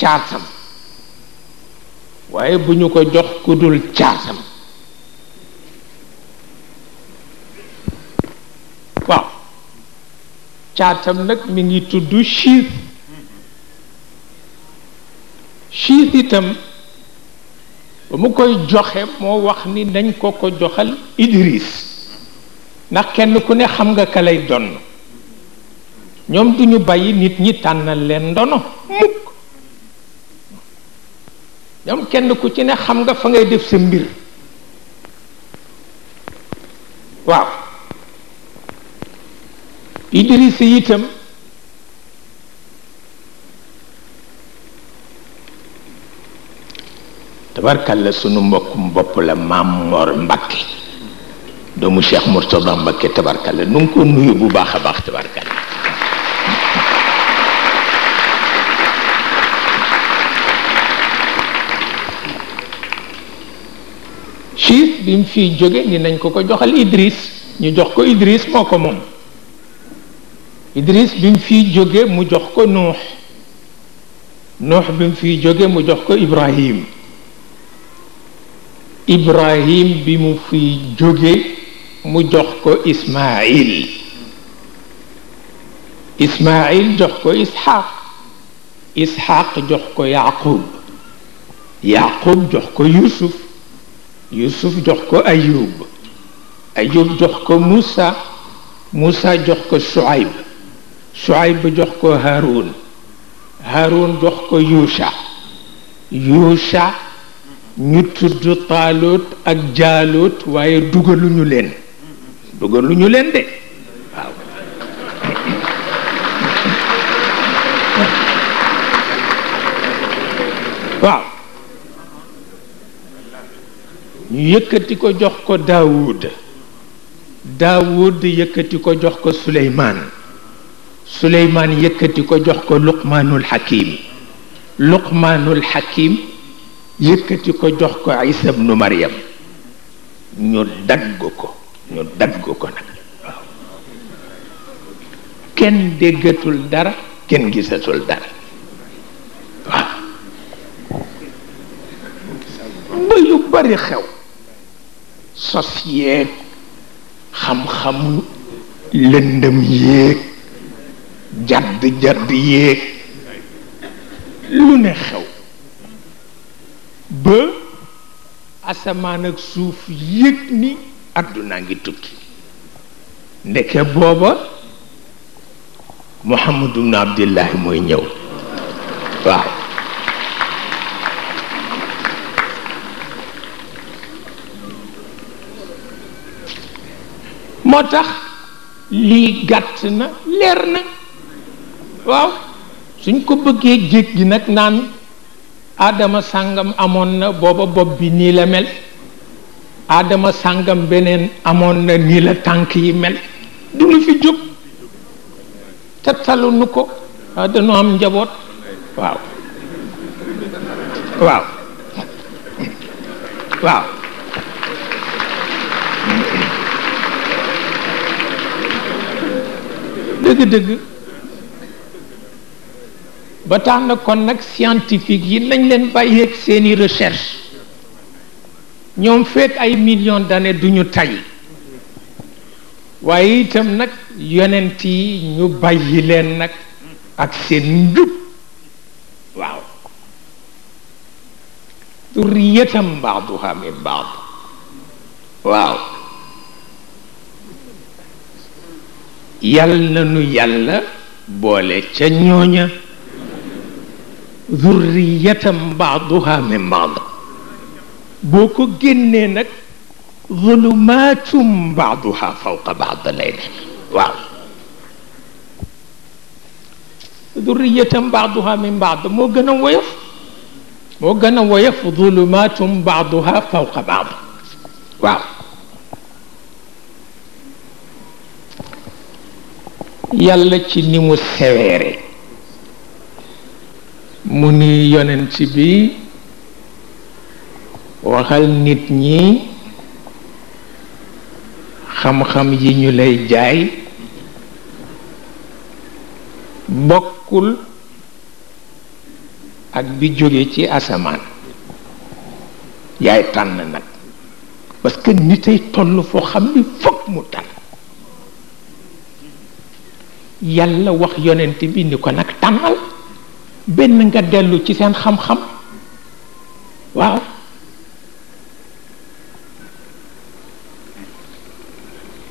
caatam waaye bu ñu ko jox ku dul caatam waaw caatam nag mi ngi tudd Chiis itam ba mu koy joxe moo wax ni nañ ko joxal Idris ndax kenn ku ne xam nga ka lay donn ñoom duñu bàyyi nit ñi tànnal leen ndono mukk ñoom kenn ku ci ne xam nga fa ngay def sa mbir waaw Idris itam tabarkalla sunu mbokkum bopp la Maam Mor Mbakke doomu Cheikh Mourtada Mbakke tabarkalla nu ngi ko nuyu bu baax a baax tabarkalla Chiis bi mu fiy jóge ni nañ ko joxal Idris ñu jox ko Idris moo ko moom Idris bi mu fiy jóge mu jox ko Nuux bi mu fiy jóge mu jox ko Ibrahim bi mu fiy jóge mu jox ko Ismaïl jox ko Isxaaq jox ko Yaqub jox ko Yusuf jox ko Ayub jox ko Musa jox ko Shuayb jox ko Haroun jox ko Yusha ñu tudd Taalut ak Jaalut waaye dugaluñu leen de waaw ñu yëkkati ko jox ko Daawud yëkkati ko jox ko Suleymaan yëkkati ko jox ko Luqmaanul Hakim yëkkati ko jox ko Isa ibnu Maryam ñu dagg ko nag waaw kenn déggatul dara kenn gisatul dara waaw ba yu bari xew sos yeeg xam-xamu lëndëm yéeg jadd yéeg lu ne xew ba asamaan ak suuf yëg ni àdduna ngi tukki ndeke booba Muhammadu ibn Abdillahi mooy ñëw waaw moo tax lii gàtt na leer na waaw suñ ko bëggee jéggi nag naan Adama sàngam amoon na booba bopp bi nii la mel Adama sàngam beneen amoon na nii la tànk yi mel du nu fi jóg te talu nu ko waaw dañu am njaboot waaw dëgg-dëgg ba tax na kon nag scientifique yi nañ leen bàyyeeg seeni recherche ñoom fekk ay millions d'années duñu tay waaye itam nag yonent yi ñu bàyyi leen nag ak seen njub waaw durriyatam ba'duha min ba'd waaw yàlla na nu yàlla boole ca ñooña zurriyatam ba'duha min ba'd boo ko génnee nag zulumatum ba'duha fawqa ba'd lay ne waaw zurriyatam ba'duha min ba'd moo gën a woyof zulumatum ba'duha fawqa ba'd waaw yàlla ci ni mu seweere mu ni yonent bi waxal nit ñi xam-xam yi ñu lay jaay bokkul ak bi jóge ci asamaan yaay tànn nag parce que nit ay toll foo xam ni fokk mu tànn yàlla wax yonent bi ni ko nag tànnal benn nga dellu ci seen xam-xam waaw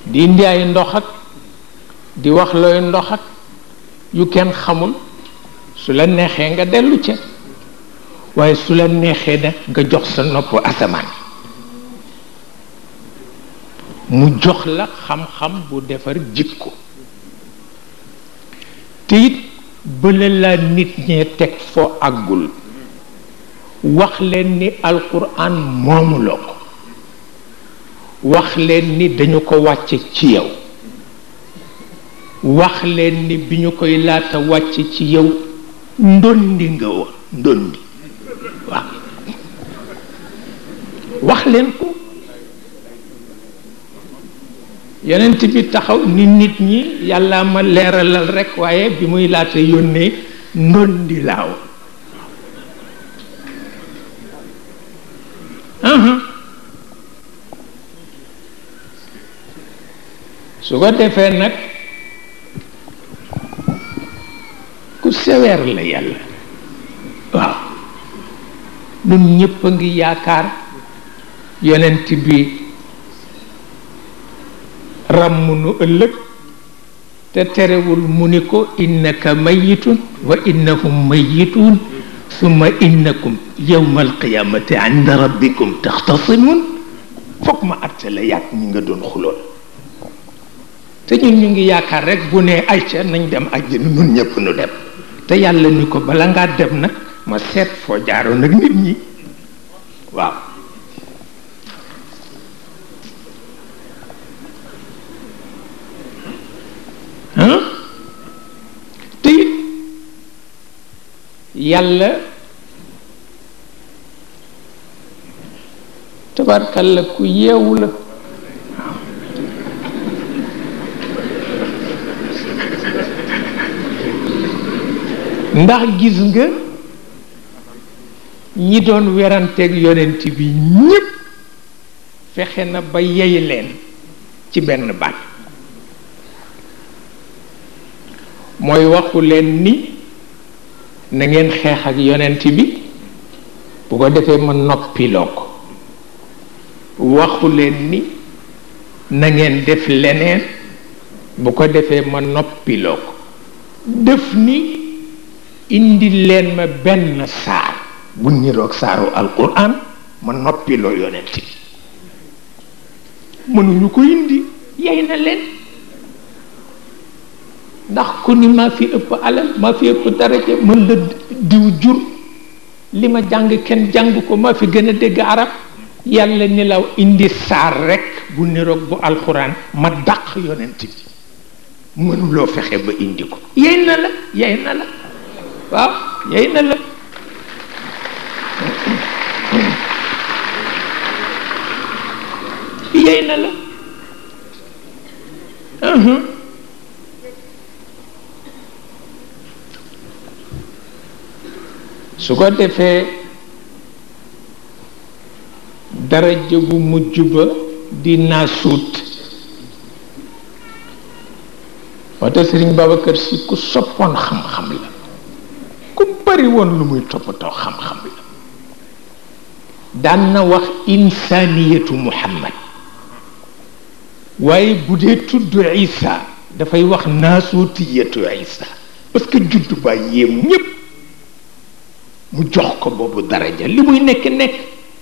di indi ay ndox ak di wax looy ndox ak yu kenn xamul su la neexee nga dellu ca waaye su la neexee nag nga jox sa nopp asamaan mu jox la xam-xam bu defar jikko te it bële la nit ñee teg foo àggul wax leen ni alquran moomuloo ko wax leen ni dañu ko wàcce ci yow wax leen ni bi ñu koy laata wàcce ci yow ndondi nga woon ndondi waaw wax leen ko yonent bi taxaw ni nit ñi yàlla ma leeralal rekk waaye bi muy laata yónnee ndondi laaw su ko defee nag ku sévère la yàlla waaw ñun ñépp a ngi yaakaar yonent bi ràmm nu ëllëg te terewul mu ni ko innaka mayitun wa innahum mayitun summa innakum yawma alqiyamati inda rabbikum taxtasimun foog ma atte la yàgg ñi nga doon xuloon te ñun ñu ngi yaakaar rek bu ne ayca nañ dem àjjana ñun ñëpp nu dem te yàlla ni ko bala ngaa dem nag ma seet foo jaaroon ak nit ñi waaw te it yàlla tabarkalla ku yeewu la ndax gis nga ñi doon weranteeg yonent bi ñépp fexe na ba yey leen ci benn baat mooy waxu leen ni na ngeen xeex ak yonent bi bu ko defee ma noppiloo ko waxu leen ni na ngeen def leneen bu ko defee ma noppiloo ko def ni indi leen ma benn saar bu niroog saaru alquran ma noppiloo yonent bi mënuñu ko indi yey na leen ndax ku ni maa fi ëpp alal maa fi ëpp daraja mën la diw jur li ma jàng kenn jàng ko maa fi gën a dégg arab yàlla ni law indi saar rekk bu niroog bu alquran ma dàq yonent bi mënuloo fexe ba indi ko yey na la waaw yey na la yey na la su ko defee daraja bu mujj ba di naasuut wata Sëriñ Babacar Si ku soppoon xam-xam la ku bari woon lu muy toppatoo xam-xam la daan na wax insaniyatu Muhammad waaye bu dee tudd Isa dafay wax naasuutiyatu Isa parce que juddu ba yéem ñépp mu jox ko boobu daraja li muy nekk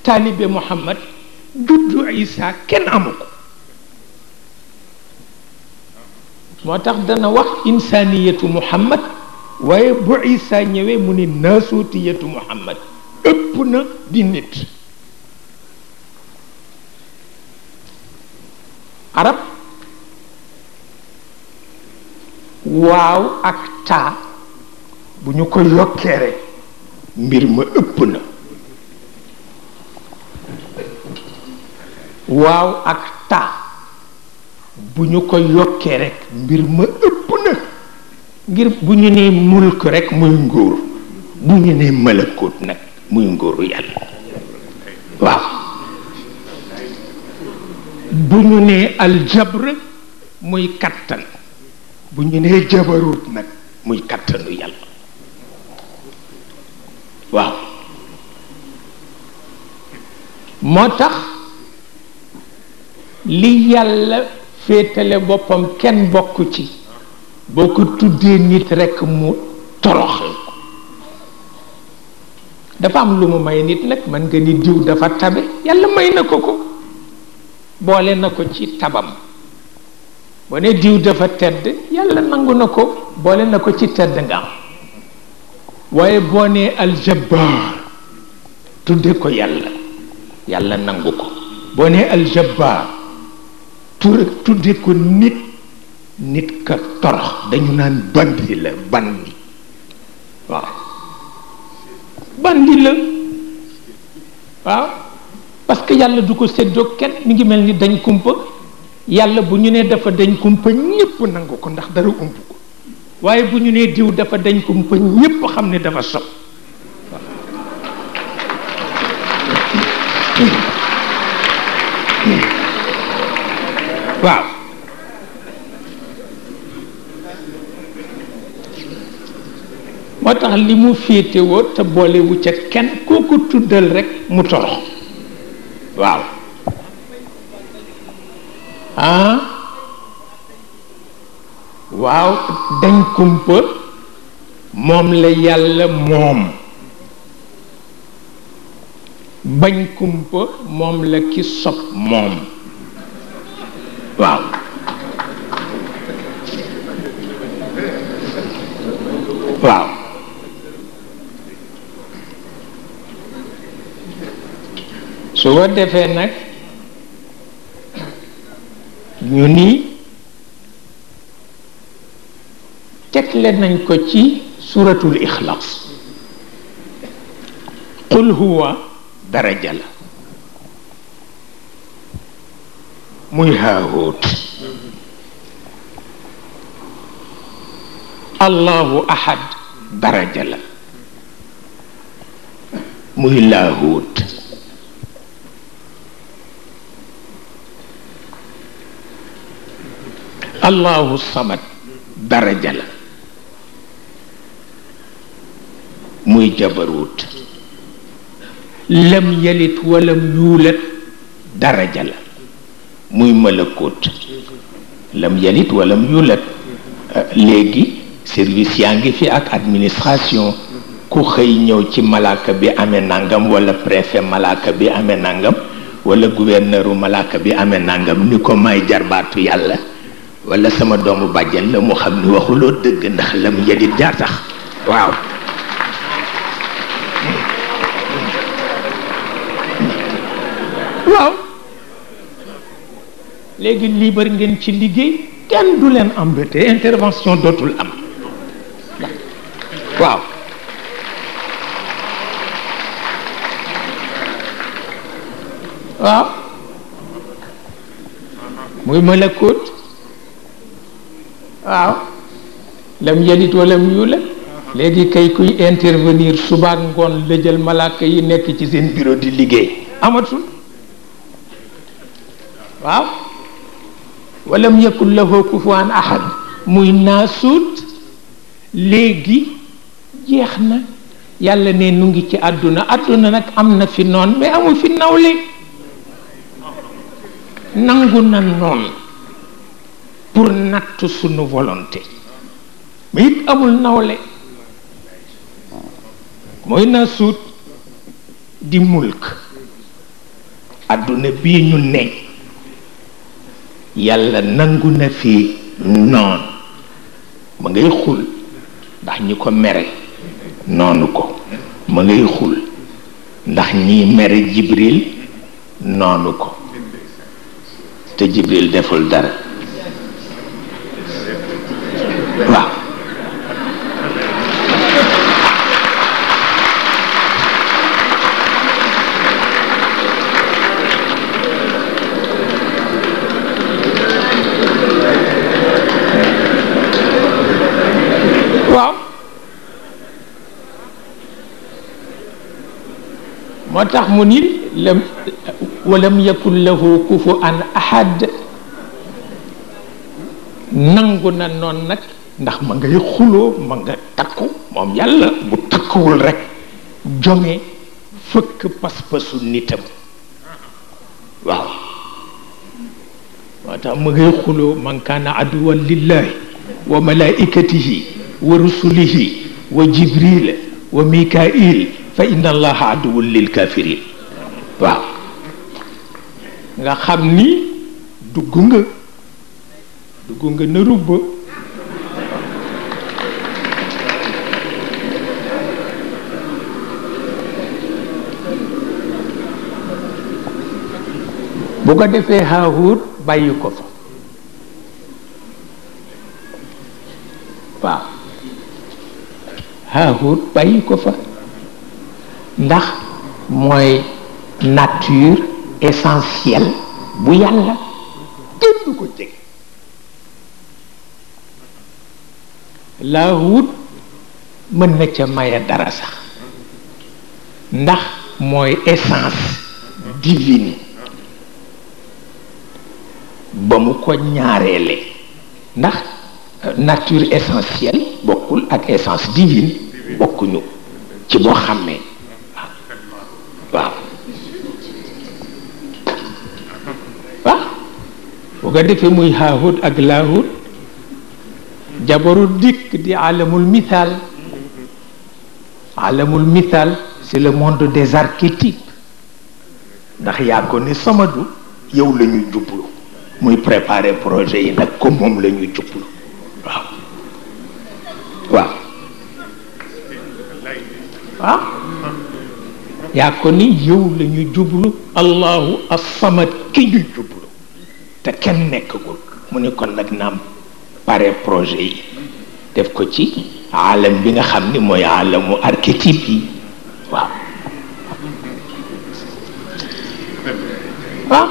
taalibe Muhammad juddu Isa kenn amu ko moo tax dana wax insaniyatu Muhammad waaye bu Isa ñëwee mu ni naasuutiyatu Muhammad ëpp na di nit arab waaw ak taa bu ñu ko yokkee rek mbir ma ëpp na waaw ak taa bu ñu ko yokkee rek mbir ma ëpp na ngir bu ñu nee mulk rek muy nguur bu ñu nee malakut nag muy nguuru yàlla waaw bu ñu nee aljabr muy kattan bu ñu nee jabarut nag muy kattanu yàlla waaw moo tax li yàlla féetale boppam kenn bokk ci boo ko tuddee nit rekk mu toroxal ko dafa am lu mu may nit nag mën nga ni diw dafa tabe yàlla may na ko ko boole na ko ci tabam boo ne diw dafa tedd yàlla nangu na ko boole na ko ci tedd nga am waaye boo ne aljabbaar tudde ko yàlla yàlla nangu ko boo ne aljabbaar tudde ko nit ka torox dañu naan bandi la bandi waaw bandi la waaw parce que yàlla du ko séddoo kenn mi ngi mel ni dañ kumpa yàlla bu ñu nee dafa dañ kumpa ñépp nangu ko ndax dara ump ko waaye bu ñu nee diw dafa dañ kumpa ñépp xam ne dafa sob waaw moo tax li mu féetewoo te boolewu ca kenn koo ko tuddal rekk mu torox waaw waaw dañ kumpa moom la yàlla moom bañ kumpa moom la ki sob moom waaw waaw su ko defee nag ñu ni tegle nañ ko ci suratul ixlaas qul huwa daraja la muy haahut allahu ahad daraja la muy laahut allahu samad daraja la muy jabarut lam yalit walam yuulat daraja la muy malakut lam yalit walam yuulat léegi service yaa ngi fi ak administration ku xëy ñëw ci malaaka bi amee nangam wala préfet malaaka bi amee nangam wala gouverneuru malaaka bi amee nangam ni ko may jarbaatu yàlla wala sama doomu bàjjen la mu xam ni waxuloo dëgg ndax lam yalit jaa tax waaw waaw léegi libre ngeen ci liggéey kenn du leen embêté intervention dootul am waaw waaw muy malakut waaw lam yalit walam yuulat léegi kay kuy intervenir suba ngoon la jël malaaka yi nekk ci seen bureau di liggéey amatul waaw walam yakun lahu kufuwan ahad muy naasuut léegi jeex na yàlla ne nu ngi ci àdduna nag am na fi noon mais amul fi nawle nangu na noon pour natt sunu volonté mais it amul nawle mooy naasuut di mulk àdduna bii ñu ne yàlla nangu na fi noon ma ngay xul ndax ñi ko mere noonu ko ma ngay xul ndax ñi mere Jibril noonu ko te Jibril deful dara waaw moo tax mu ni lam walam yakun lahu kufuwan ahad nangu na noon nag ndax ma ngay xuloo ma nga takku moom yàlla bu takkuwul rek jonge fëkk pas-pasu nitam waaw moo tax ma ngay xuloo man kaana aduwan lillahi wa malaikatihi wa rusulihi wa jibril wa mikail fa inna allaha aduwwun lil kafirin waaw nga xam ni dugg nga na rubba bu ko defee Haahut bàyyi ko fa waaw Haahut bàyyi ko fa ndax mooy nature essentielle bu yàlla kenn du ko jege Laahut mën na ca maye dara sax ndax mooy essence divine ba mu ko ñaareele ndax nature essentielle bokkul ak essence divine bokkuñu ci boo xàmmee waaw waaw bu ko defee muy Haahut ak Laahut jabaru dikk di alamul mithal c'est le monde des archétypes ndax yaa ko ni Samadu yow la ñu jublu muy préparer projet yi nag comme moom la ñu jublu waaw waaw waaw yaa ko ni yow la ñu jublu allahu as-samad ki ñu jublu te kenn nekkagul mu ne kon nag naam pare projet yi def ko ci alam bi nga xam ni mooy alamu archétype yi waaw waaw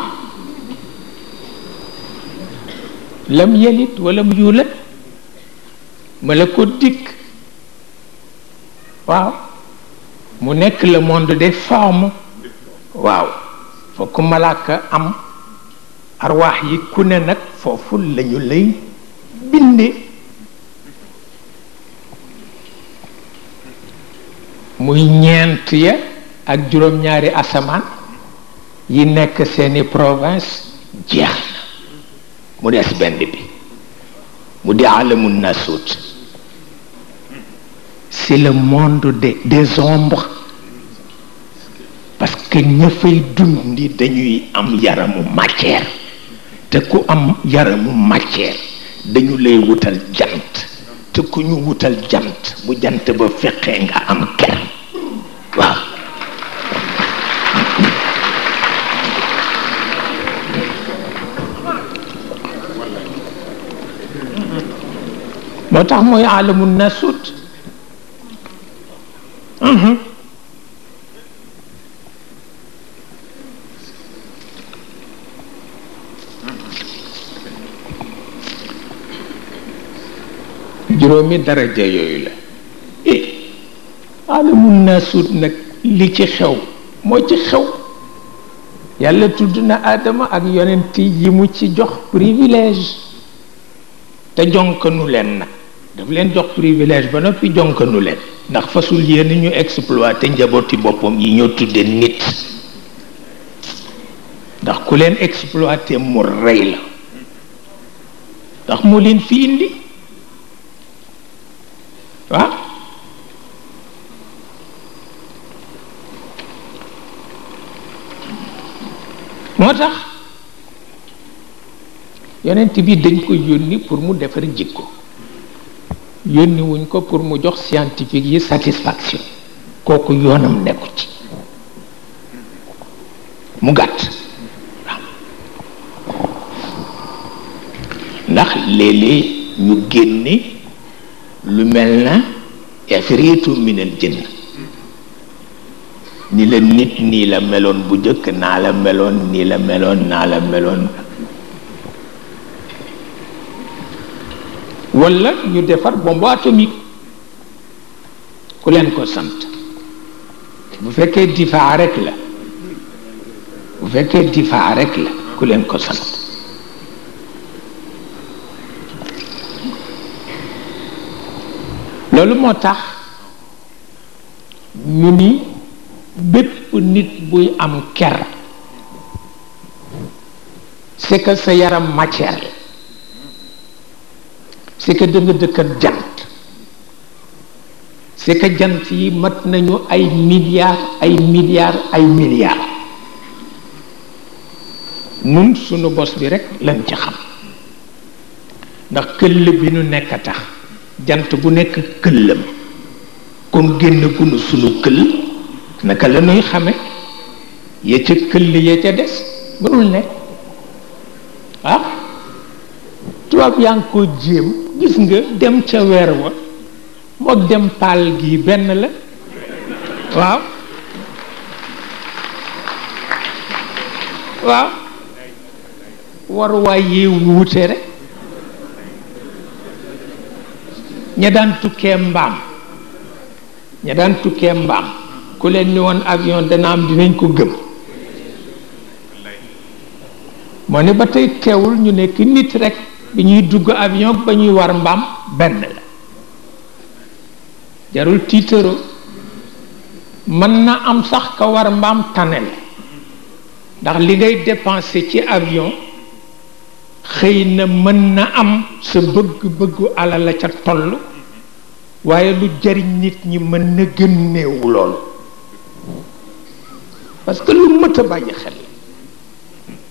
lam yelit walam yuulat ma la ko dikk waaw mu nekk le monde des formes waaw fokk malaaka am arwaax yi ku ne nag foofu lañu lay binde muy ñeent ya ak juróom-ñaari asamaan yi nekk seeni province jeex na mu des benn bi mu di alamun nasut c'est le monde des ombres parce que ña fay dundi dañuy am yaramu matière te ku am yaramu matière dañu lay wutal jant te ku ñu wutal jant bu jant ba fekkee nga am ker waaw moo tax mooy alamun nasut juróomi daraja yooyu la alamun nasut nag li ci xew moo ci xew yàlla tudd na Adama ak yonent yi mu ci jox privilège te jonkanu leen nag daf leen jox privilège ba noppi jonkanu leen ndax fasul yéen ñu exploité njabooti boppam yi ñoo tudde nit ndax ku leen exploité mu rey la ndax mu leen fi indi waaw moo tax yonent bi dañ ko yónni pour mu defar jikko yónni wuñ ko pour mu jox scientifique yi satisfaction kooku yoonam nekku ci mu gàtt waaw ndax léeg-léeg ñu génne lu mel na ifritu minal jinn ni la nit nii la meloon bu jëkk naa la meloon nii la meloon naa la meloon walla ñu defar bombe atomique ku leen ko sant bu fekkee difaa rek la bu fekkee difaa rek la ku leen ko sant loolu moo tax ñu ni bépp nit buy am ker c'est que sa yaram matière la c'est que da nga dëkkat jant c'est que jant yi mat nañu ay milliards ay milliards ay milliards nun sunu bos bi rek lañ ci xam ndax këll bi nu nekk a tax jant bu nekk këllam comme génn gunu sunu këll naka la nuy xame ya ca këll ya ca des mënul nekk ah tubaab yaa ngi ko jéem gis nga dem ca weer wa mook dem paal gi benn la waaw waaw waruwaay yi wuute rek ña daan tukkee mbaam ku leen ni woon avion dana am dinañ ko gëm moo ne ba tey teewul ñu nekk nit rek bi ñuy dugg avion ba ñuy war mbaam benn la jarul tiitaro mën na am sax ka war mbaam tane la ndax li ngay dépenser ci avion xëy na mën na am sa bëgg-bëggu alal la ca toll waaye lu jariñ nit ñi mën na gën néewu loolu parce que lu mët a bàyyi xel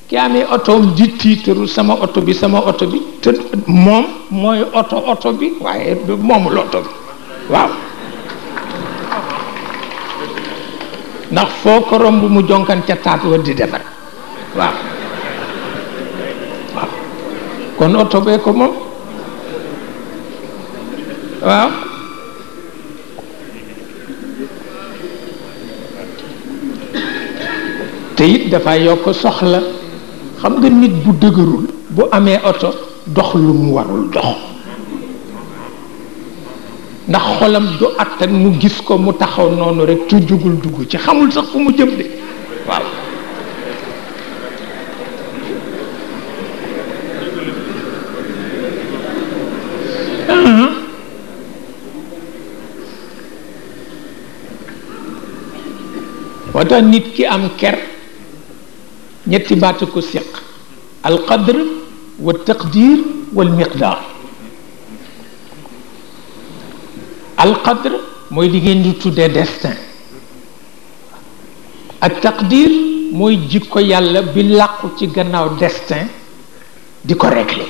ki amee otoom di tiitaru sama oto bi te moom mooy oto bi waaye moomul oto bi waaw ndax foo ko romb mu jonkan ca taat wa di defar waaw kon oto bee ko moom waaw te it dafa yokk soxla xam nga nit bu dëgërul bu amee oto dox lu mu warul dox ndax xolam du attan mu gis ko mu taxaw noonu rek tu jugul dugg ci xamul sax fu mu jëm de waaw moo tax nit ki am ker ñetti baat ko séq alqadr wa taqdir wal miqdaar alqadr mooy li ngeen di tuddee destin ak taqdir mooy jikko yàlla bi làqu ci gannaaw destin di ko régler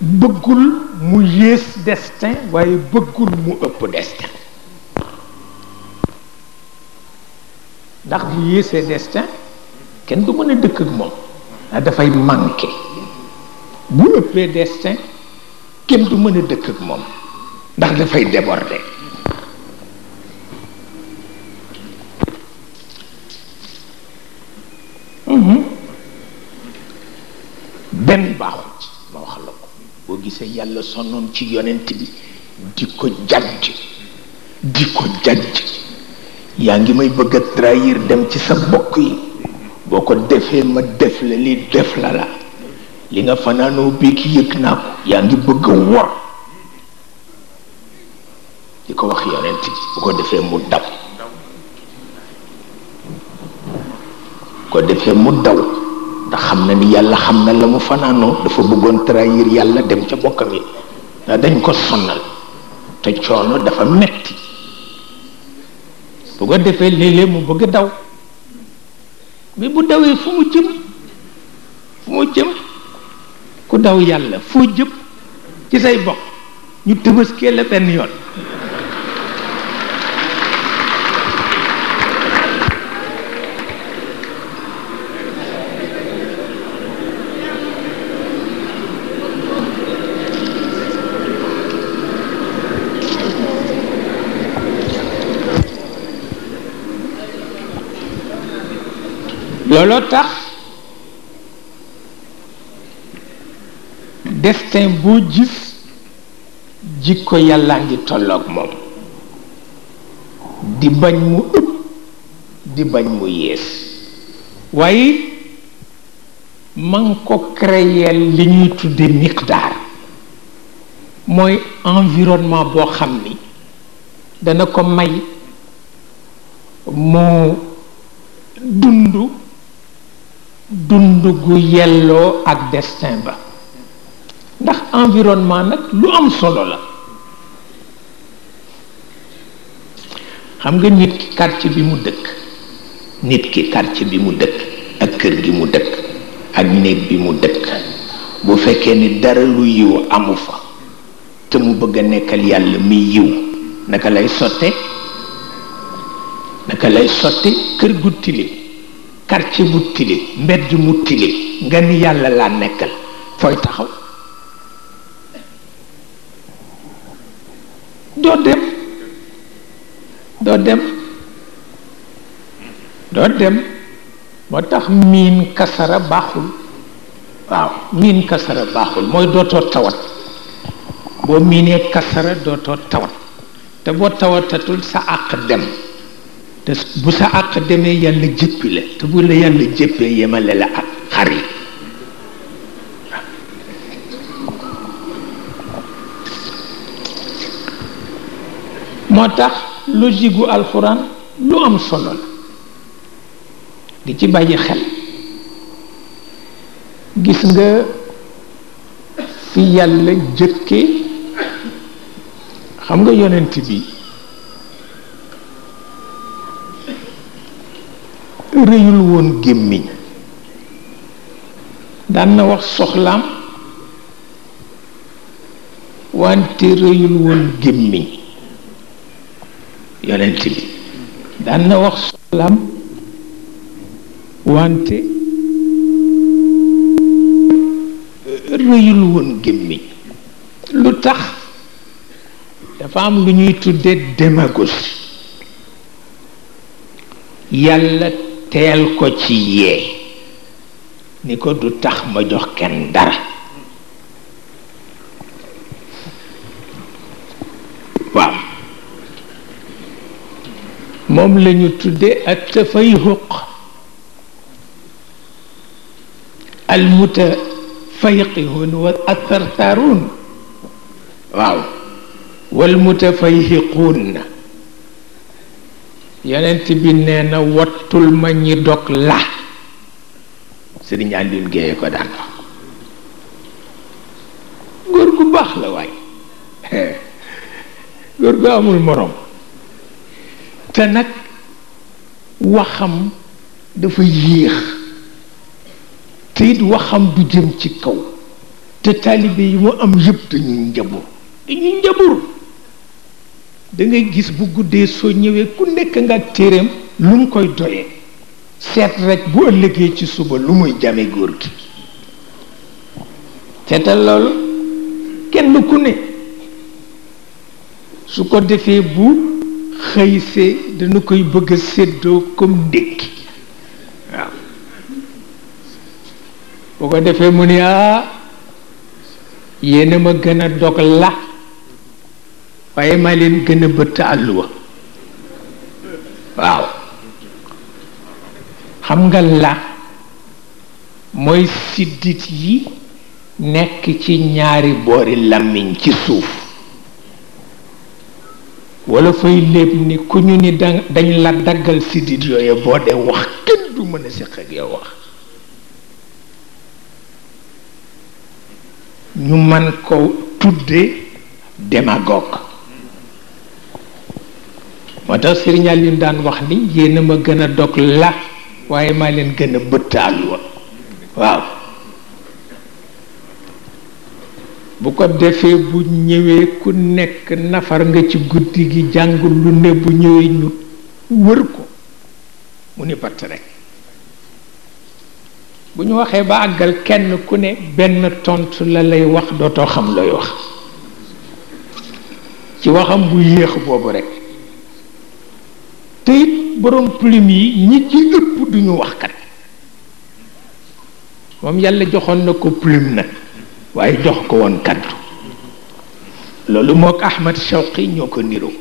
bëggul mu yées destin waaye bëggul mu ëpp destin ndax bu yéesee destin kenn du mën a dëkk ak moom ndax dafay manqué bu ëppee destin kenn du mën a dëkk ak moom ndax dafay déborder benn baaxu ci ma wax la ko boo gisee yàlla sonnoon ci yonent bi di ko jajj yaa ngi may bëgg a trahir dem ci sa bokk yi boo ko defee ma def la li def la li nga fanaanoo bii ki yëg naa ko yaa ngi bëgg a wor di ko wax yonent bi bu ko defee mu daw ndax xam na ni yàlla xam na la mu fanaanoo dafa bëggoon trahir yàlla dem ca bokkam yi ndax dañ ko sonnal te coono dafa metti bu ko defee léeg-léeg mu bëgg daw mais bu dawee fu mu jëm ku daw yàlla foo jëm ci say bokk ñu tëbaskee la benn yoon looloo tax destin boo gis jikko yàllaa ngi tolloog moom di bañ mu ëpp di bañ mu yées waaye man ko créer li ñuy tudde miqdaar mooy environnement boo xam ni dana ko may mu dund gu yelloo ak destin ba ndax environnement nag lu am solo la xam nga nit ki quartier bi mu dëkk ak kër gi mu dëkk ak néeg bi mu dëkk bu fekkee ni dara lu yiw amu fa te mu bëgg a nekkal yàlla mi yiw naka lay sotte kër gu tilim quartier bu tilim mbedd mu tilim nga ni yàlla laa nekkal fooy taxaw doo dem moo tax miin kasara baaxul waaw miin kasara baaxul mooy dootoo tawat boo miinee kasara dootoo tawat te boo tawatatul sa àq dem te bu sa àq demee yàlla jëppi la te bu la yàlla jëppee yemale la ak xar yi moo tax logique gu alxuraan lu am solo la di ci bàyyi xel gis nga fi yàlla jëkke xam nga yonent bi rëyul woon gémmiñ daan na wax soxlaam wante rëyul woon gémmiñ yonent bi daan na wax soxlaam wante rëyul woon gémmiñ lu tax dafa am lu ñuy tuddee démagogie yàlla teel ko ci yee ni ko du tax ma jox kenn dara waaw moom la ñu tuddee ak tafayhuq al mutafayqihun wa athartharun waaw wal mutafayhiqun yonent bi nee na wattul ma ñi dog la Sëriñ Aliou Guèye ko daan wax góor gu baax la waay góor gu amul morom te nag waxam dafa yéex te it waxam du jëm ci kaw te taalibe yi mu am yëpp dañuy njabur da ngay gis bu guddee soo ñëwee ku nekk nga ak téereem lu mu koy doyee seet rek bu ëllëgee ci suba lu muy jame góor gi seetal loolu kenn ku ne su ko defee bu xëysee dana koy bëgg a séddoo comme ndékki waaw bu ko defee mu ne yéen a ma gën a dog la waaye maa leen gën a bëtt àlluwa waaw xam nga la mooy siddit yi nekk ci ñaari boori làmmiñ ci suuf wala fay léeb ni ku ñu ni dañ la daggal siddit yooyu boo dee wax kenn du mën a séq ak yow wax ñu man ko tudde démagogue moo tax Sëriñ Aliou daan wax ni yéen a ma gën a dog la waaye maa leen gën a bëttaal wa waaw bu ko defee bu ñëwee ku nekk nafar nga ci guddi gi jàng lu ne bu ñëwee ñu wër ko mu ni patt rek bu ñu waxee ba àggal kenn ku ne benn tontu la lay wax dootoo xam looy wax ci waxam bu yéex boobu rek te it borom plume yi ñi ci ëpp duñu wax kat moom yàlla joxoon na ko plume nag waaye jox ko woon kaddu loolu mook Ahmad Shawqi ñoo ko niroo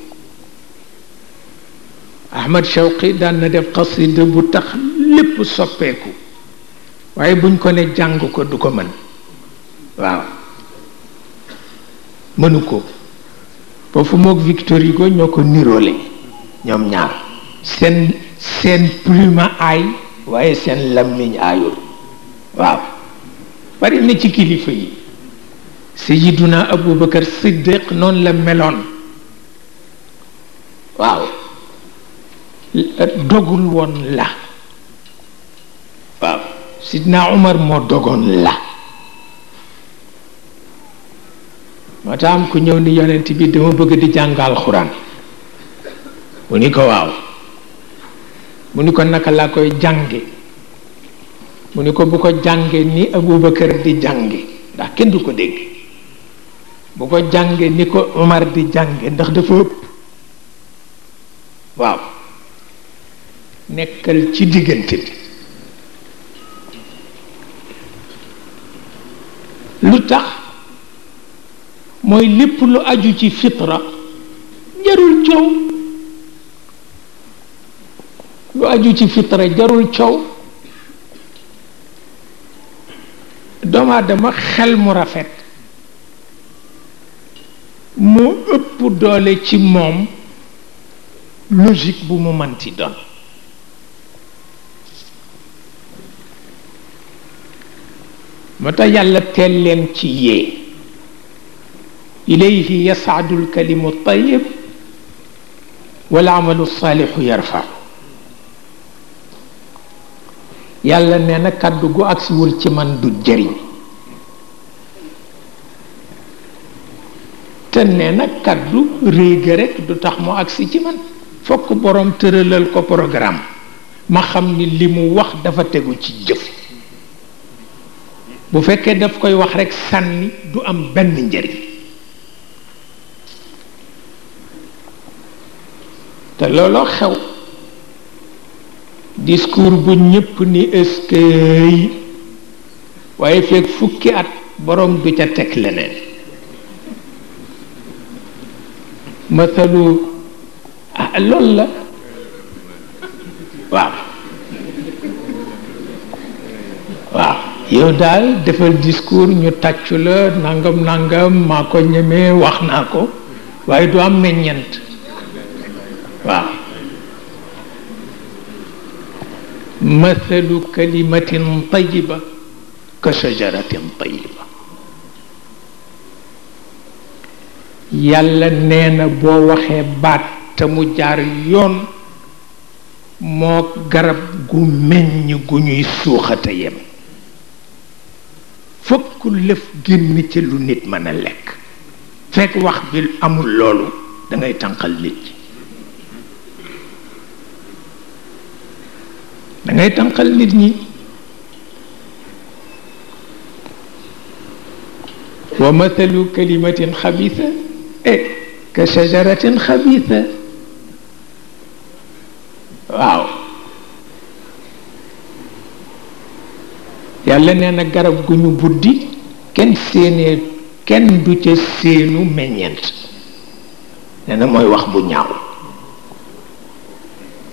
Ahmad Shawqi daan na def xasida bu tax lépp soppeeku waaye buñ ko ne jàng ko du ko mën waaw mënu ko foofu mook Victor Hugo ñoo ko niroole ñoom ñaar seen plume aay waaye seen lammiñ aayul waaw bari na ci kilifa yi Sayyiduna Abubakar Siddiq noonu la meloon waaw dogul woon la waaw Sidna Umar moo dogoon la moo tax am ku ñëw ni yonent bi dama bëgg di jàng alxuraan mu ni ko waaw mu ni ko naka laa koy jànge mu ni ko bu ko jànge ni Abubakar di jànge ndax kenn du ko dégg bu ko jànge ni ko Umar di jànge ndax dafa ëpp waaw nekkal ci diggante bi lu tax mooy lépp lu aju ci fitra jarul coow lu aju ci fitra jarul coow doomu aadama xel mu rafet moo ëpp doole ci moom logique bu mu manti doon moo tax yàlla teel leen ci yee ilayhi yasaadu alkalimu tayyib wal amalu saalixu yarfa yàlla nee na kàddu gu agsiwul ci man du jëriñ te nee na kàddu réy ga rekk du tax mu agsi ci man fokk boroom tëralal ko programme ma xam ni li mu wax dafa tegu ci jëf bu fekkee daf koy wax rekk sànni du am benn njëriñ te looloo xew discours bu ñépp ni eskay waaye fekk fukki at boroom du ca teg leneen mathalu loolu la waaw waaw yow daal defal discours ñu tàccu la nangam nangam maa ko ñemee wax naa ko waaye du am meññent waaw mathalu kalimatin tayiba ka shajaratin tayiba yàlla nee na boo waxee baat te mu jaar yoon moo garab gu meññ gu ñuy suuxate yem fokk lëf génn ci lu nit mën a lekk fekk wax bi amul loolu da ngay tànqal nit ñi da ngay tànqal nit ñi wa mathalu kalimatin xabisa ka shajaratin xabisa waaw yàlla nee na garab gu ñu buddi kenn du ca séenu meññeent nee na mooy wax bu ñaaw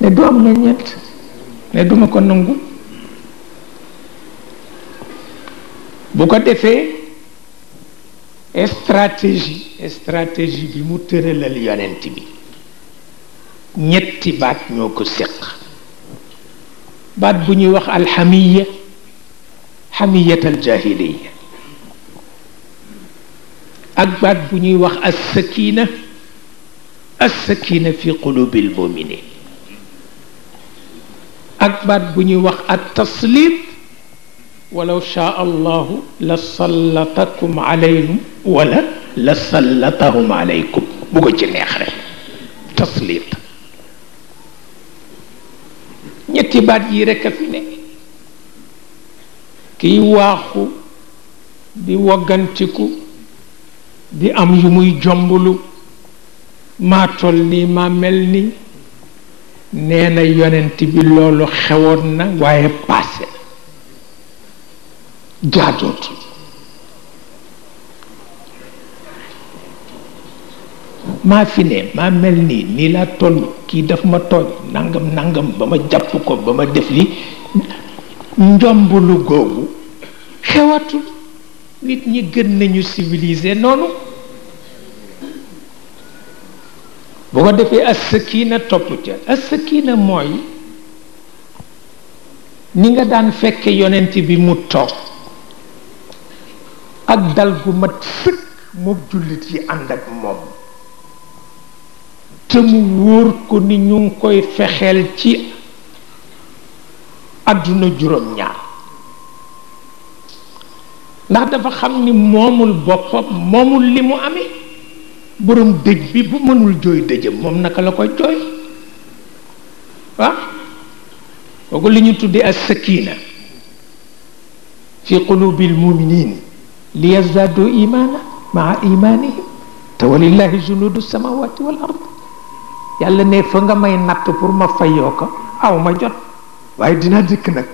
ne du am meññeent ne duma ko nangu bu ko defee stratégie bi mu tëralal yonent bi ñetti baat ñoo ko séq baat bu ñuy wax alxamiya xamiyat aljahiliya ak baat bu ñuy wax assakina fi qulubi almuminin ak baat bu ñuy wax at-taslit walaw shaa allahu la sallatakum alayhim wala la sallatahum alaykum bu ko ci neex rek taslit ñetti baat yi rek a fi ne kiy waaxu di woggantiku di am yu muy jombulu maa toll nii maa mel nii nee na yonent bi loolu xewoon na waaye passé jaadootul maa fi ne maa mel nii laa toll kii daf ma tooñ nangam ba ma jàpp ko ba ma def li njombulu googu xewatul. nit ñi gën nañu civilisé noonu. bu ko defee as-sakina topp ca as-sakina mooy ni nga daan fekke yonent bi mu toog ak dal gu mat sëkk moom jullit yi ànd ak moom te mu wóor ko ni ñu ngi koy fexeel ci àdduna juróom-ñaar ndax dafa xam ni moomul boppam moomul li mu amee borom dëj bi bu mënul jooy dëjëm moom naka la koy jooy waaw kooku li ñu tuddee as-sakina fi qulubi al-muminin li yazdadu imana maa imanihim te walillahi junudu samawati wal ard yàlla ne fa nga may natt pour ma fayoo ko aw ma jot waaye dina dikk nag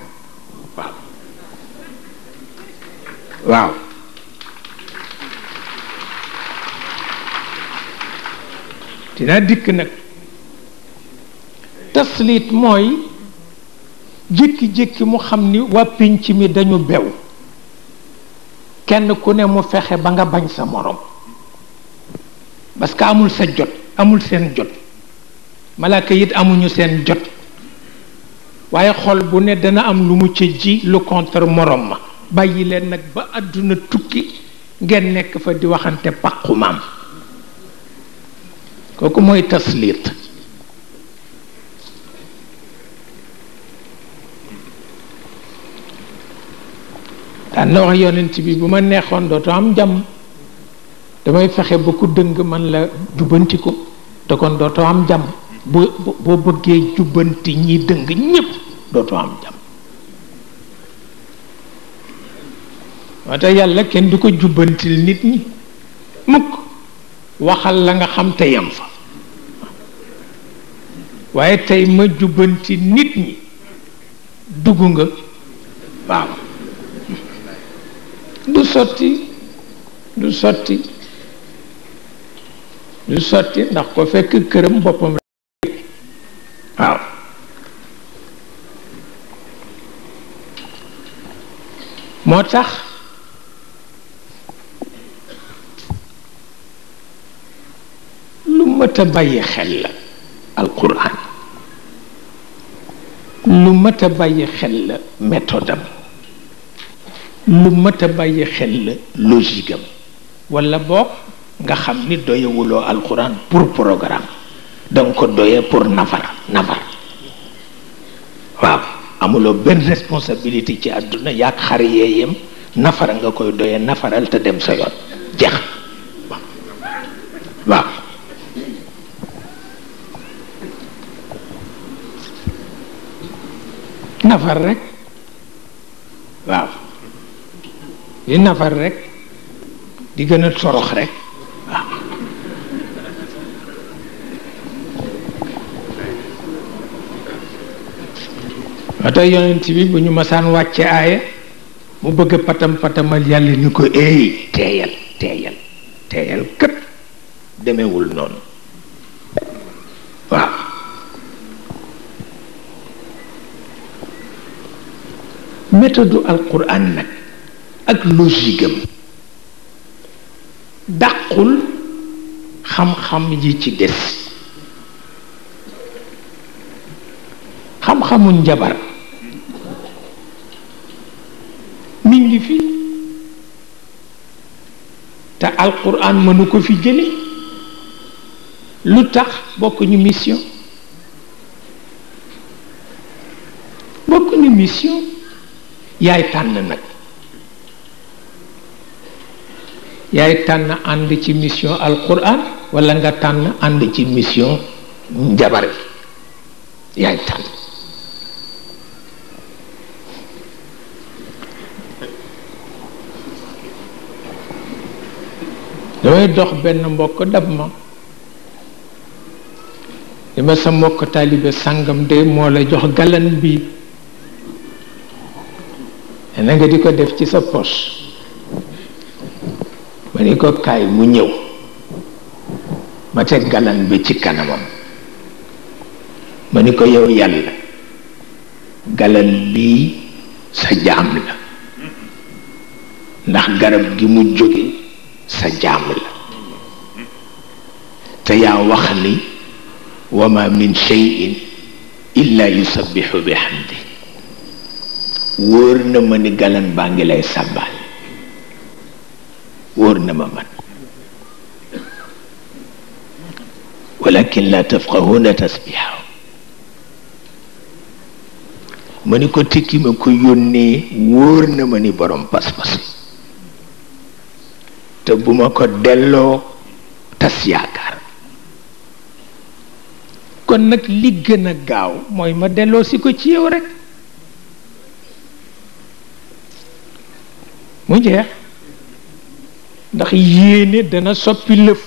waaw dina dikk nag taslit mooy jékki-jékki mu xam ni waa pénc mi dañu bew kenn ku ne mu fexe ba nga bañ sa morom parce que amul sa jot amul seen jot malaaka it amuñu seen jot waaye xol bu ne dana am lu mu ca ji lu contre morom ma bàyyi leen nag ba àdduna tukki ngeen nekk fa di waxante pàqu maam kooku mooy taslit daan na wax yonent bi bu ma neexoon dootoo am jàmm damay fexe ba ku dëng man la jubbanti ko te kon dootoo am jàmm boo bëggee jubbanti ñi dëng ñépp dootoo am jàmm moo tax yàlla kenn du ko jubbantil nit ñi mukk waxal la nga xam te yam fa waaye tey ma jubbanti nit ñi dugg nga waaw du sotti ndax ko fekk këram boppam rek waaw moo tax lu mat a bàyyi xel la alquran lu mat a bàyyi xel la méthode am lu mat a bàyyi xel la logique am wala boog nga xam ni doyewuloo alquran pour programme danga ko doye pour nafar waaw amuloo benn responsabilité ci àdduna yaag xar yeeyam nafara nga koy doye nafaral te dem sa yoon jeex waaw nafar rek waaw di nafar rek di gën a torox rek waaw moo tax yonent bi bu ñu masaan wàcce aaya mu bëgg patam-patamal yàlla ni ko teeyal kët demewul noonu waaw méthode alquran nag ak logique am dàqul xam-xam yi ci des xam-xamu njabar mi ngi fi te alquran mënu ko fi jële lu tax bokkuñu mission yaay tànn nag yaay tànn ànd ci mission alquran wala nga tànn ànd ci mission njabar bi yaay tànn damay dox benn mbokk dab ma li ma sa mbokk taalibe sàngam de moo la jox galan bi na nga di ko def ci sa poche ma ni ko kaay mu ñëw ma teg galan bi ci kanamam ma ni ko yow yàlla galan bii sa jaam la ndax garab gi mu jóge sa jaam la te yaa wax ni wa ma min shay'in illa yusabbihu bihamdi wóor na ma ni galan baa ngi lay sàbbaal wóor na ma man walakin la tafqahuna tasbihahu ma ni ko tikki ma ko yónnee wóor na ma ni borom pas-pas te bu ma ko delloo tas yaakaar kon nag li gën a gaaw mooy ma delloo si ko ci yow rek mu jeex ndax yéene dana soppi lëf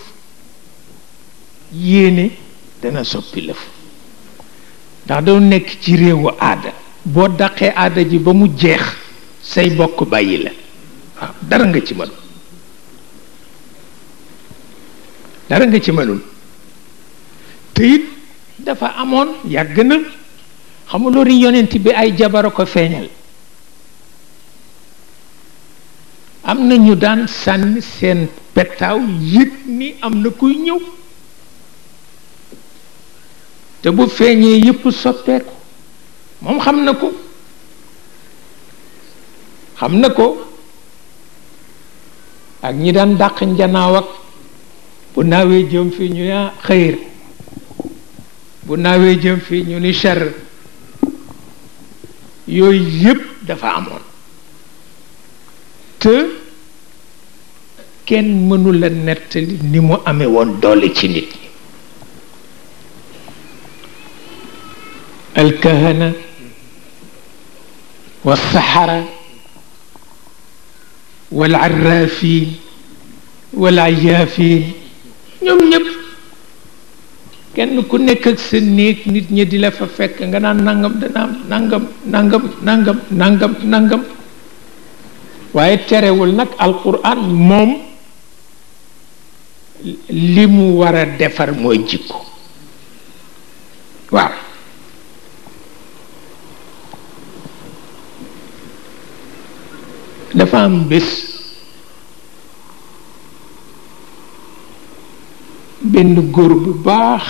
yéene dana soppi lëf ndax doo nekk ci réewu aada boo daqee aada ji ba mu jeex say bokk bàyyi la waaw dara nga ci mënul dara nga ci mënul te it dafa amoon yàgg na xamuloo ni yonent bi ay jabara ko feeñal am na ñu daan sànni seen pettaaw yëg ni am na kuy ñëw te bu feeñee yëpp soppeeku moom xam na ko ak ñi daan dàq njanaaw ak bu naawee jëm fii ñu ne xëyr bu naawee jëm fii ñu ni char yooyu yëpp dafa amoon te kenn mënula nettali ni mu amee woon doole ci nit ñi alkahana والسحرة والعرافين والعيافين ñoom ñëpp kenn ku nekk ak sa néeg nit ñi di la fa fekk nga naan nangam dana am nangam waaye terewul nag alquran moom li mu war a defar mooy jikko waaw dafa am bés benn góor bu baax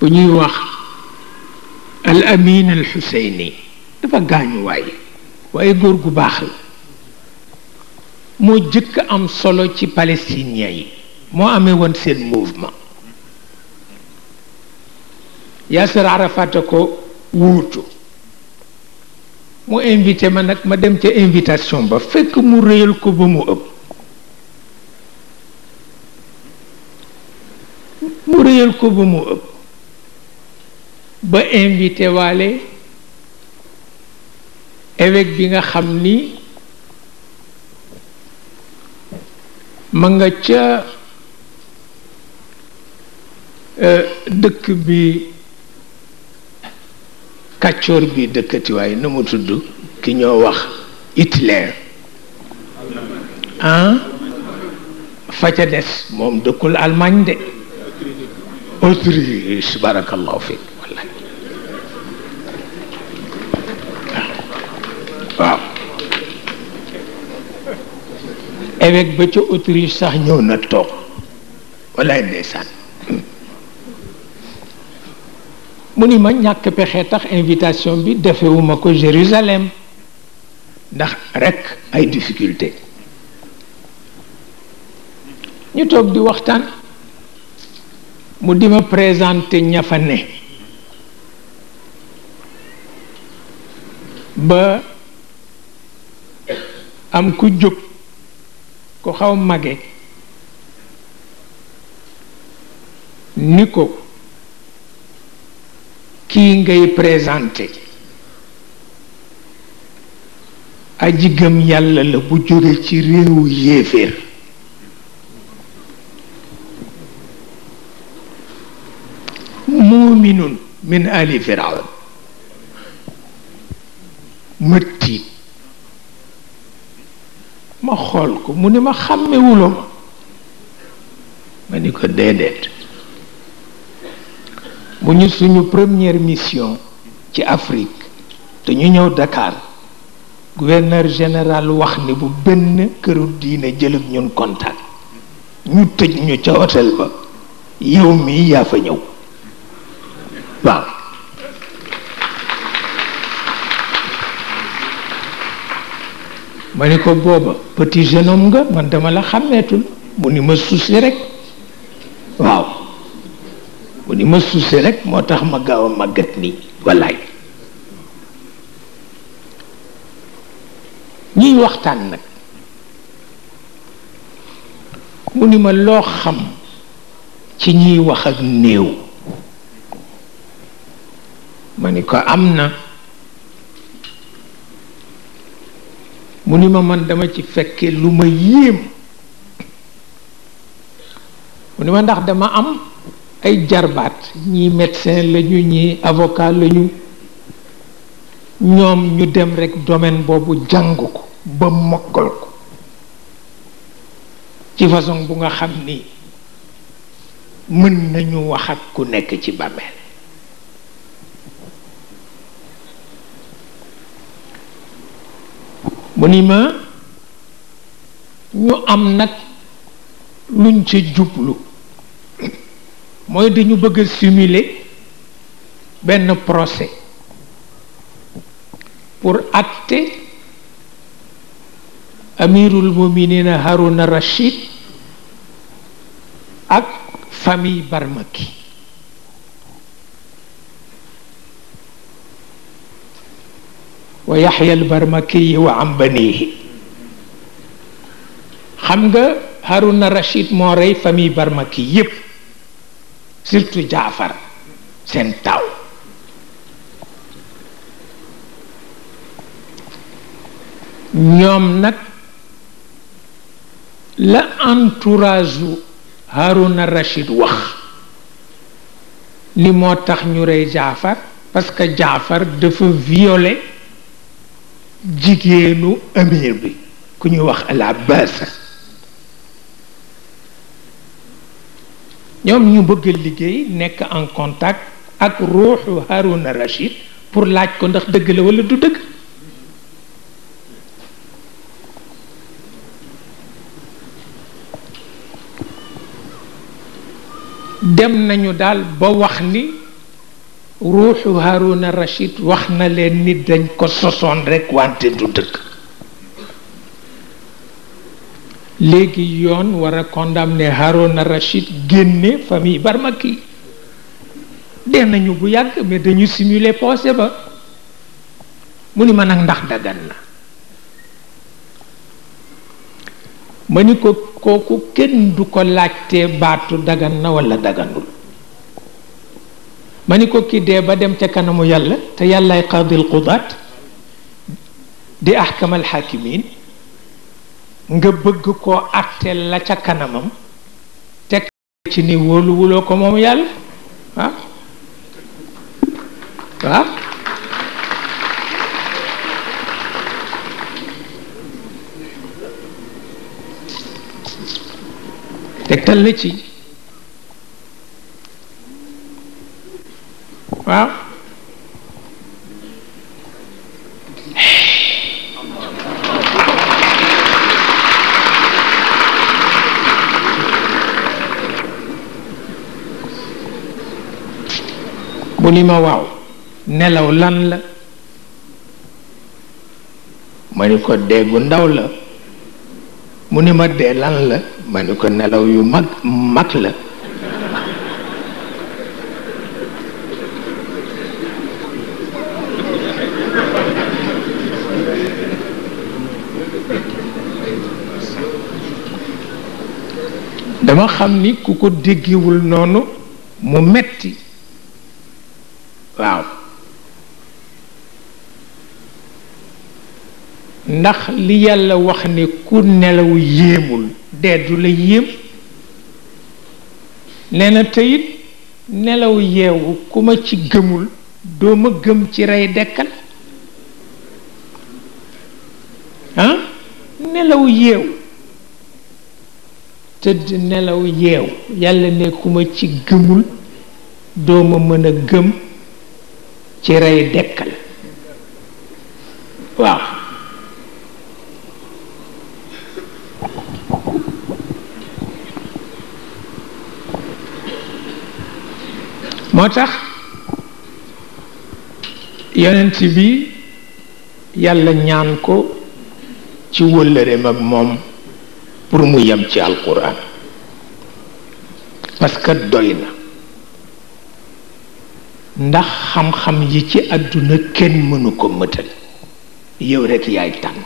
bu ñuy wax al amin al xuseyni dafa gaañu waaye góor gu baax la moo jëkk am solo ci palestiniens yi moo amee woon seen mouvement Yasser Arafat ko wuutu mu invité ma nag ma dem ca invitation ba fekk mu réyal ko ba mu ëpp ba invité waale évêque bi nga xam ni ma nga ca dëkk bi kàccoor bi dëkkati waaye na mu tudd ki ñoo wax Hitler fa ca des moom dëkkul Allemagne de Autriche barakallahu fik wallahi waaw évêque ba ca Autriche sax ñëw na toog wallaay ndeysaan mu ni ma ñàkk pexe tax invitation bi defewuma ko Jérusalem ndax rekk ay difficulté ñu toog di waxtaan mu di ma présenté ña fa ne ba am ku jóg ko xaw mage ni ko kii ngay présenté aji gëm yàlla la bu jóge ci réewu yéeféer muuminun min ali firawn ma tiit ma xool ko mu ne ma xàmmewuloo ma ma ni ko déedéet bu ñu suñu première mission ci Afrique te ñu ñëw Dakar gouverneur général wax ni bu benn këru diine jël ak ñun contact ñu tëj ñu ca hôtel ba yow mii yaa fa ñëw waaw ma ni ko booba petit jeune homme nga man dama la xàmmeetul mu ni ma souci rek waaw mu ni ma souci rek moo tax ma gaaw a màggat nii wallaay ñuy waxtaan nag mu ni ma loo xam ci ñiy wax ak néew ma ni ko am na mu ni ma man dama ci fekke lu ma yéem mu ni ma ndax dama am ay jarbaat ñii médecin lañu ñii avocat lañu ñoom ñu dem rekk domaine boobu jàng ko ba mokkal ko ci façon bu nga xam ni mën nañu wax ak ku nekk ci bàmmeel mu ni ma ñu am nag luñ ca jublu mooy dañu bëgg a simuler benn procès pour acter amirul muminina Haruna Rachid ak famille Barmaki wa Yaxya al Barmaki wa am banihi xam nga Haruna Rachid moo rey famille Barmaki yépp surtout Jaafar seen taaw ñoom nag la entourage u Haruna Rachid wax ni moo tax ñu rey Jaafar parce que Jaafar dafa violé jigéenu amir bi ku ñuy wax la basa ñoom ñu bëgg liggéey nekk en contact ak ruuxu Haruna Rachid pour laaj ko ndax dëgg la walla du dëgg dem nañu daal ba wax ni ruuxu Haruna Rachid wax na leen ni dañ ko sosoon rekk wante du dëgg léegi yoon war a condamné Haruna Rachid génne famille Barmaki dee nañu bu yàgg mais dañu simuler procès ba mu ni ma nag ndax dagan na ma ni ko kooku kenn du ko laajtee baatu dagan na walla daganul ma ni ko ki dee ba dem ca kanamu yàlla te yàllaay qadil qudaat di ahkamal hakimin nga bëgg koo àtteel la ca kanamam teg ci ni wóoluwuloo ko moom yàlla waaw waaw tegtal la ci waaw bu ni ma waaw nelaw lan la ma ni ko déggu ndaw la mu ni ma dee lan la ma ni ko nelaw yu mag la dama xam ni ku ko déggiwul noonu mu metti waaw ndax li yàlla wax ni ku nelaw yéemul dee du la yéem nee na teyit nelaw yeewu ku ma ci gëmul doo ma gëm ci rey dekkal ah nelaw yeewu tëdd nelaw yeew yàlla ne ku ma ci gëmul doo ma mën a gëm ci rey dekkal waaw moo tax yonent bi yàlla ñaan ko ci wëllëreem ak moom pour mu yem ci alquran parce que doy na ndax xam-xam yi ci àdduna kenn mënu ko mëtal yow rekk yaay tànn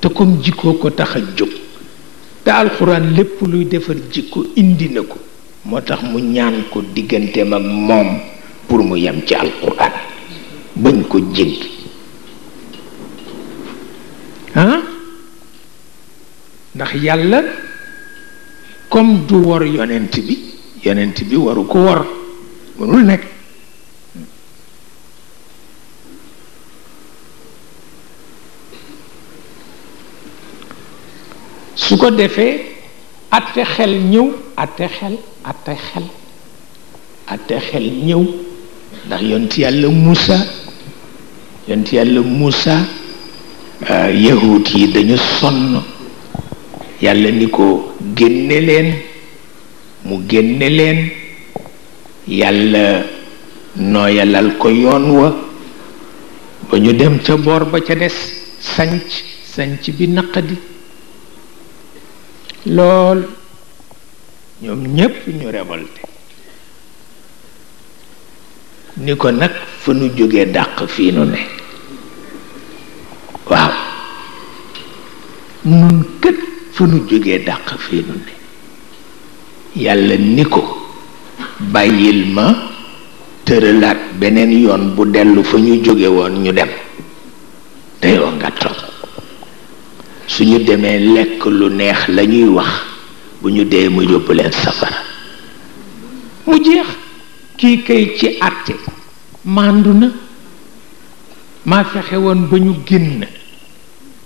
te comme jikkoo ko tax a jóg te alquran lépp luy defar jikko indi na ko moo tax mu ñaan ko digganteem ak moom pour mu yem ci alquran bañ ko jéggi ndax yàlla comme du wor yonent bi waru ko wor mënul nekk su ko defee atte xel ñëw atte xel ñëw ndax yonent yàlla Muusa yahut yi dañu sonn yàlla ni ko génne leen mu génne leen yàlla nooyalal ko yoon wa ba ñu dem ca boor ba ca des sanc bi naqadi lool ñoom ñépp ñu révolté ni ko nag fa nu jógee dàq fii nu ne waaw nun kët fa nu jógee dàq fii nu ne yàlla ni ko bàyyil ma tëralaat beneen yoon bu dellu fa ñu jóge woon ñu dem te yow nga toog suñu demee lekk lu neex lañuy wax bu ñu dee mu yóbbu leen safara mu jeex kii kay ci àtte màndu na maa fexe woon ba ñu génn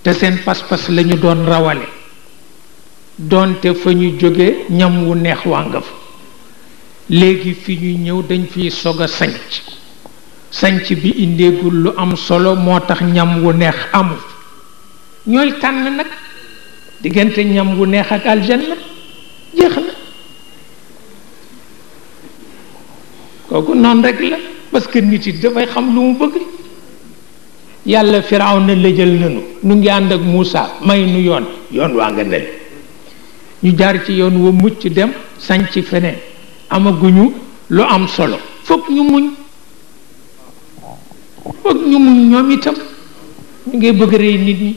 te seen pas-pas lañu doon rawale doonte fa ñu jóge ñam wu neex waa nga fa léegi fi ñu ñëw dañ fiy sog a sanc bi indeegul lu am solo moo tax ñam wu neex amul ñooy tànn nag diggante ñam wu neex ak aljanna jeex na kooku noonu rek la parce que nit yi dafay xam lu mu bëgg yàlla Firawna lëjal nanu nu ngi ànd ak Muusa may nu yoon waa nga nel ñu jaar ci yoon wa mucc dem sanc feneen amaguñu lu am solo foog ñu muñ ñoom itam ñu ngi bëgg rey nit ñi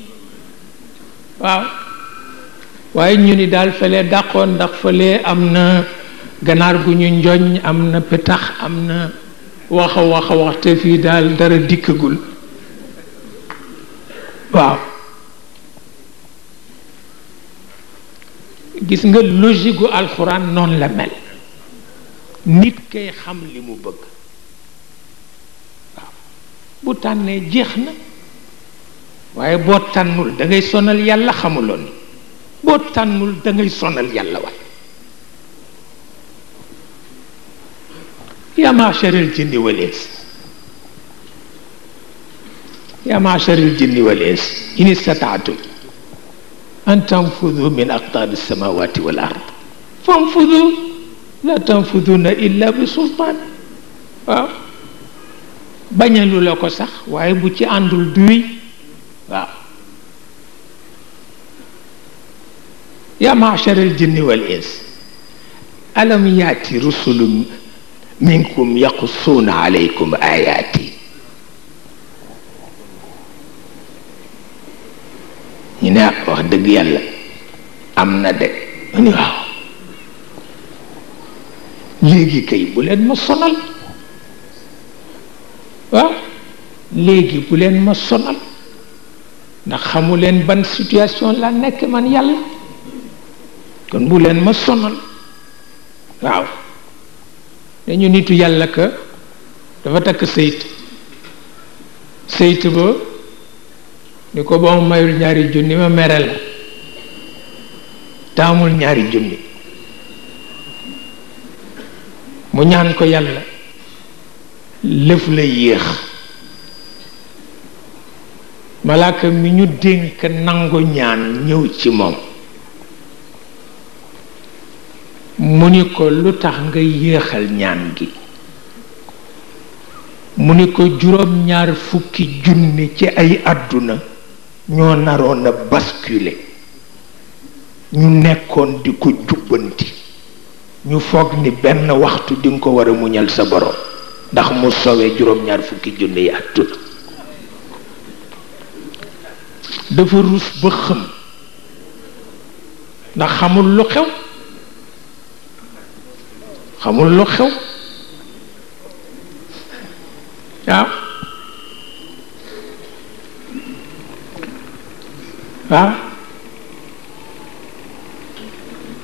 waaw waaye ñu ni daal fële dàqoon ndax fële am na ganaar gu ñu njoñ am na petax am na wax te fii daal dara dikkagul waaw gis nga logique gu alxuraan noonu la mel nit kay xam li mu bëgg waaw bu tànnee jeex na waaye boo tànnul da ngay sonal yàlla xamuloon boo tànnul da ngay sonal yàlla waay yaa maasharal jinni wal ins yaa maasharal jinni wal ins in istataatum an tanfudu min aqtaari samawati wal ard fanfudu la tanfuduna illa bi sultaan waaw bañalu la ko sax waaye bu ci àndul duy waaw yaa maasharal jinni wal ins alam yaati rusulun minkum yaqussuuna alaykum ayaati ñu ne wax dëgg yàlla am na de mu ni waaw léegi kay bu leen ma sonal waaw léegi bu leen ma sonal ndax xamu leen ban situation la nekk man yàlla kon bu leen ma sonal waaw dañu nitu yàlla ka dafa takk sëyt ba ni ko ba ma mayul ñaari junni ma mere la taamul ñaari junni mu ñaan ko yàlla lëf la yéex malaaka mi ñu dénk nangu ñaan ñëw ci moom mu ni ko lu tax nga yéexal ñaan gi mu ni ko 2,4 ci ay àdduna ñoo naroon a basculer ñu nekkoon di ko jubbanti ñu foog ni benn waxtu di nga ko war a muñal sa borom ndax mu sowee 2,4 yi àdduna dafa rus ba xëm ndax xamul lu xew waaw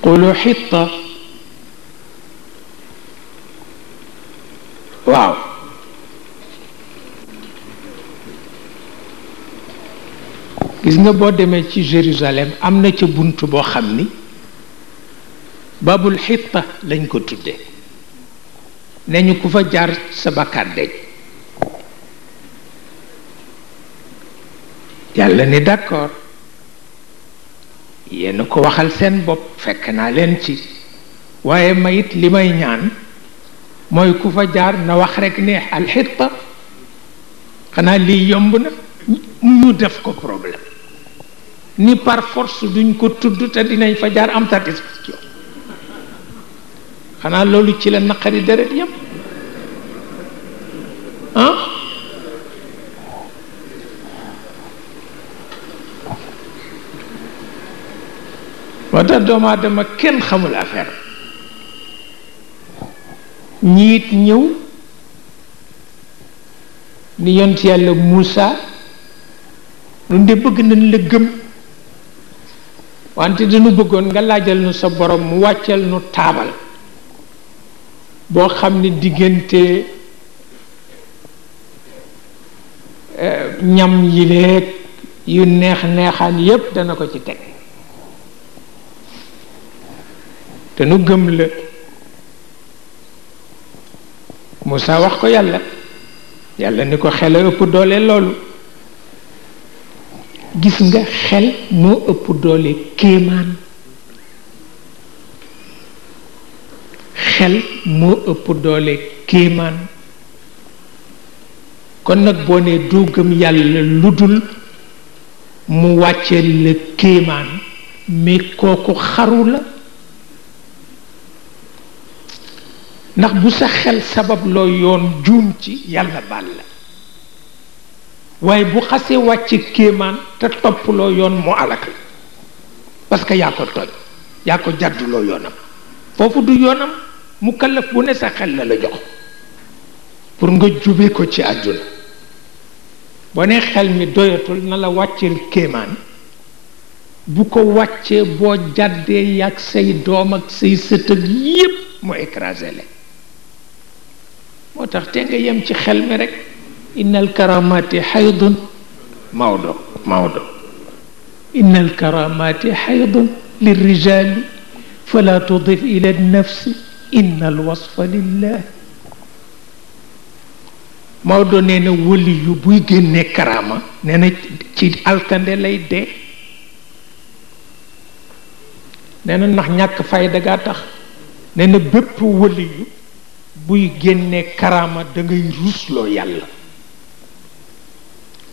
qulu xitta waaw gis nga boo demee ci Jérusalem am na ca bunt boo xam ni babul xitta lañ ko tudde ne ñu ku fa jaar sa bakkaar deñ yàlla ni d'accord yéen ko waxal seen bopp fekk naa leen ci waaye mayit li may ñaan mooy ku fa jaar na wax rekk ne alxitta xanaa lii yomb na ñu def ko problème ni par force duñ ko tudd te dinañ fa jaar am satisfaction xanaa loolu ci la naqari deret yam moo tax doomu aadama kenn xamul affaire ñiit ñëw ni yont yàlla Muusa nun de bëgg nañ la gëm wante dañu bëggoon nga laajal nu sa borom mu wàcceel nu taabal boo xam ne diggante ñam yi leeg yu neexaan yépp dana ko ci teg te nu gëm la Moussa wax ko yàlla ni ko xel a ëpp doole loolu gis nga xel moo ëpp doole kéemaan xel moo ëpp doole kéemaan kon nag boo ne doo gëm yàlla lu dul mu wàcce la kéemaan mais kooku xaru la ndax bu sa xel sabab loo yoon juum ci yàlla baal la waaye bu xasee wàcce kéemaan te toppuloo yoon mu alak la parce que yaa ko toj yaa ko jàdduloo yoonam foofu du yoonam mu kallaf bu ne sa xel la jox pour nga jube ko ci àdduna boo ne xel mi doyatul na la wàcceel kéemaan bu ko wàccee boo jàddee yàgg say doom ak say sët ak yépp mu écrasé la moo tax te nga yem ci xel mi rek innal karamati xaydun Maodo innal karamati xaydun lirrijali fala tudif ila nafsi innal wasfa lillah Maodo nee na wëli yu buy génne karama nee na ci alkande lay dee nee na ndax ñàkk fayda gaa tax nee na bépp wëli yu buy génne karama da ngay rusloo yàlla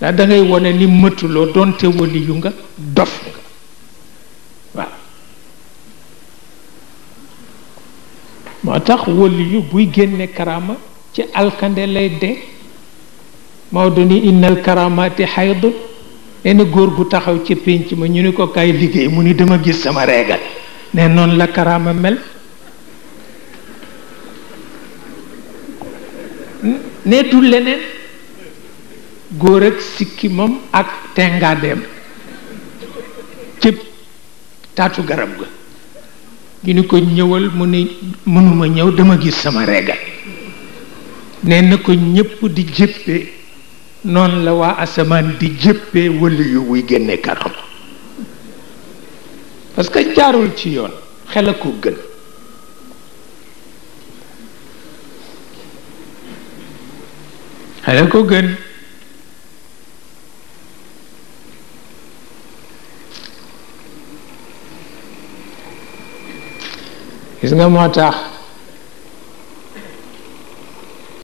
ndax da ngay wone ni mëtuloo doonte wëli yu nga dof nga waaw moo tax wëli yu buy génne karama ci alkande lay dee Maodo ni innal karamati xaydun nee na góor gu taxaw ci pénc ma ñu ni ko kaay liggéey mu ni dama gis sama reegal ne noonu la karama mel neetul leneen góor ak sikki moom ak tengaadeem ci taatu garab ga ñu ni ko ñëwal mu ni mënuma ñëw dama gis sama reegal nee na ko ñépp di jëppee noonu la waa asamaan di jëppee wëli yu wuy génne karam parce que jaarul ci yoon xel a ko gën xel a ko gën gis nga moo tax